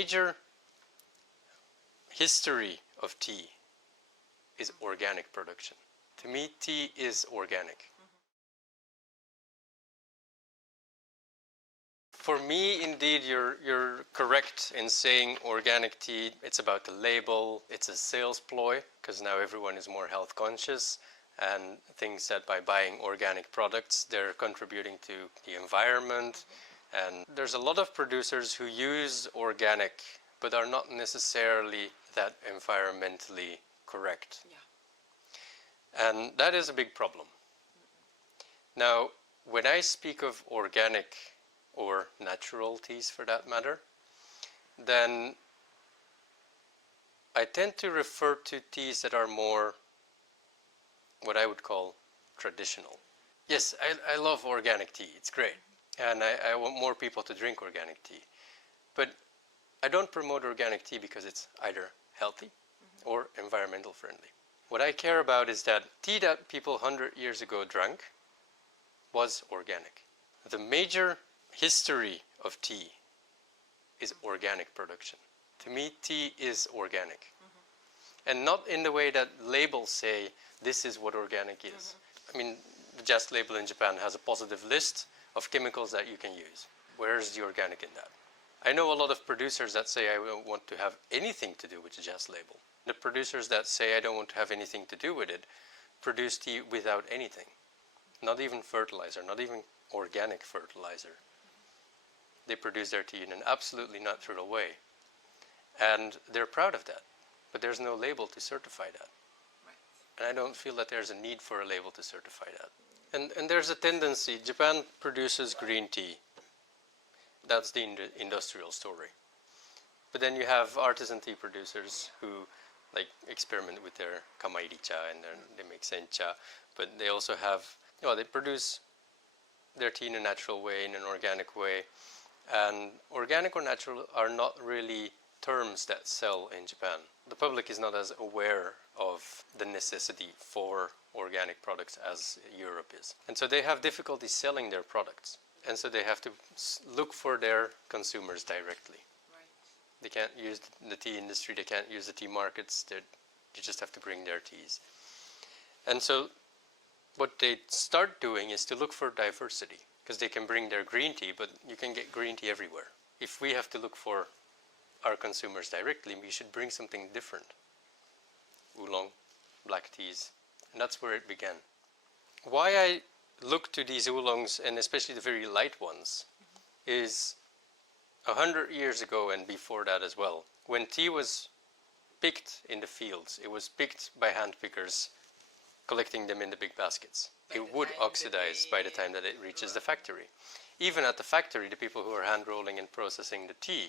major history of tea is organic production. To me, tea is organic. For me, indeed, you're correct in saying organic tea, it's about the label, it's a sales ploy, because now everyone is more health conscious and thinks that by buying organic products, they're contributing to the environment. And there's a lot of producers who use organic, but are not necessarily that environmentally correct. Yeah. And that is a big problem. Now, when I speak of organic or natural teas for that matter, then I tend to refer to teas that are more what I would call traditional. Yes, I love organic tea, it's great. And I want more people to drink organic tea. But I don't promote organic tea because it's either healthy or environmental friendly. What I care about is that tea that people 100 years ago drank was organic. The major history of tea is organic production. To me, tea is organic. And not in the way that labels say, this is what organic is. I mean, the Just label in Japan has a positive list of chemicals that you can use. Where's the organic in that? I know a lot of producers that say I don't want to have anything to do with the Just label. The producers that say I don't want to have anything to do with it produce tea without anything. Not even fertilizer, not even organic fertilizer. They produce their tea in an absolutely natural way. And they're proud of that. But there's no label to certify that. And I don't feel that there's a need for a label to certify that. And there's a tendency, Japan produces green tea. That's the industrial story. But then you have artisan tea producers who like experiment with their kamairi-cha and they make sencha. But they also have, they produce their tea in a natural way, in an organic way. And organic or natural are not really terms that sell in Japan. The public is not as aware of the necessity for organic products as Europe is. And so they have difficulty selling their products. And so they have to look for their consumers directly. Right. They can't use the tea industry, they can't use the tea markets, they just have to bring their teas. And so what they start doing is to look for diversity, because they can bring their green tea, but you can get green tea everywhere. If we have to look for our consumers directly, we should bring something different. Oolong, black teas, and that's where it began. Why I look to these oolongs, and especially the very light ones, is 100 years ago and before that as well, when tea was picked in the fields, it was picked by hand pickers, collecting them in the big baskets. It would oxidize by the time that it reaches the factory. Even at the factory, the people who are hand rolling and processing the tea,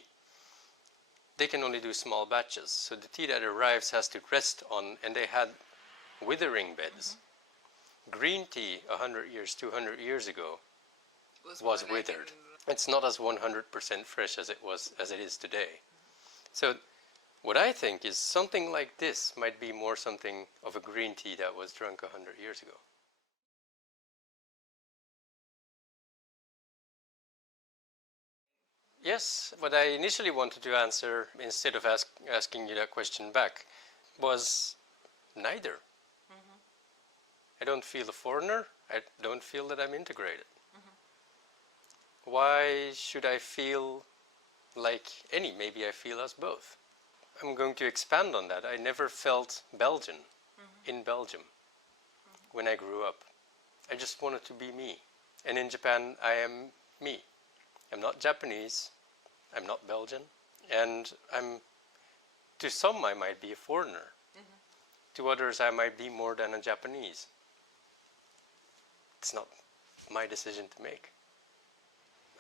they can only do small batches. So the tea that arrives has to rest on, and they had withering beds. Green tea 100 years, 200 years ago was withered. It's not as 100% fresh as it is today. So what I think is something like this might be more something of a green tea that was drunk 100 years ago. Yes, what I initially wanted to answer, instead of asking you that question back, was neither. I don't feel a foreigner. I don't feel that I'm integrated. Why should I feel like any? Maybe I feel us both. I'm going to expand on that. I never felt Belgian in Belgium when I grew up. I just wanted to be me. And in Japan, I am me. I'm not Japanese, I'm not Belgian, and to some I might be a foreigner. To others I might be more than a Japanese. It's not my decision to make.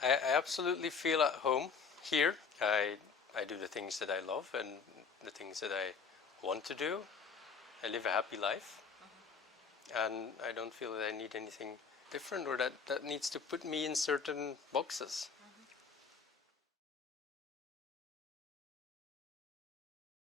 I absolutely feel at home here. I do the things that I love and the things that I want to do. I live a happy life, and I don't feel that I need anything different or that needs to put me in certain boxes.